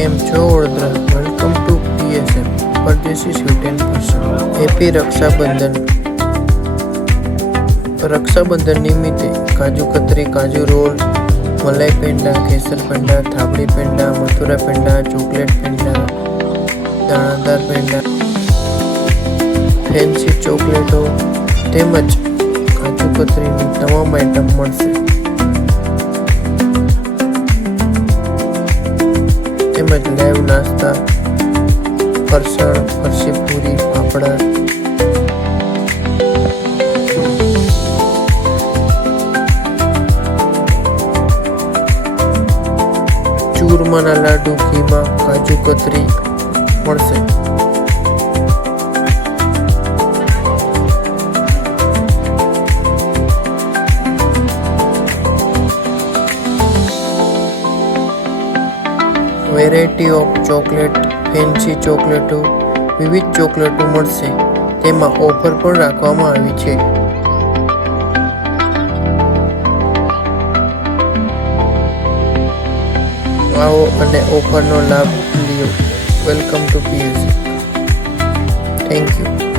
કેમ છો Vadodara? Welcome to PSM Pardeshi sweet and parcel. Happy Rakshabandhan. Rakshabandhan નિમિત્તે kaju katri, kaju roll, malai peda, kesar peda, thabdi peda, Mathura peda, chocolate peda, danedar peda, fancy ચોકલેટો તેમજ કાજુ કતરીની તમામ આઈટમ મળશે. તેમજ લાઈવ નાસ્તા, ફરસાણ, ફરસી પૂરી, ફાફડા, ચૂરમાના લાડુ, ઘીમાં કાજુ કતરી મળશે. વેરાયટી ઓફ ચોકલેટ, ફેન્સી ચોકલેટો, વિવિધ ચોકલેટો મળશે. તેમાં ઓફર પણ રાખવામાં આવી છે. આવો અને ઓફરનો લાભ લ્યો. Welcome to PSM. Thank you.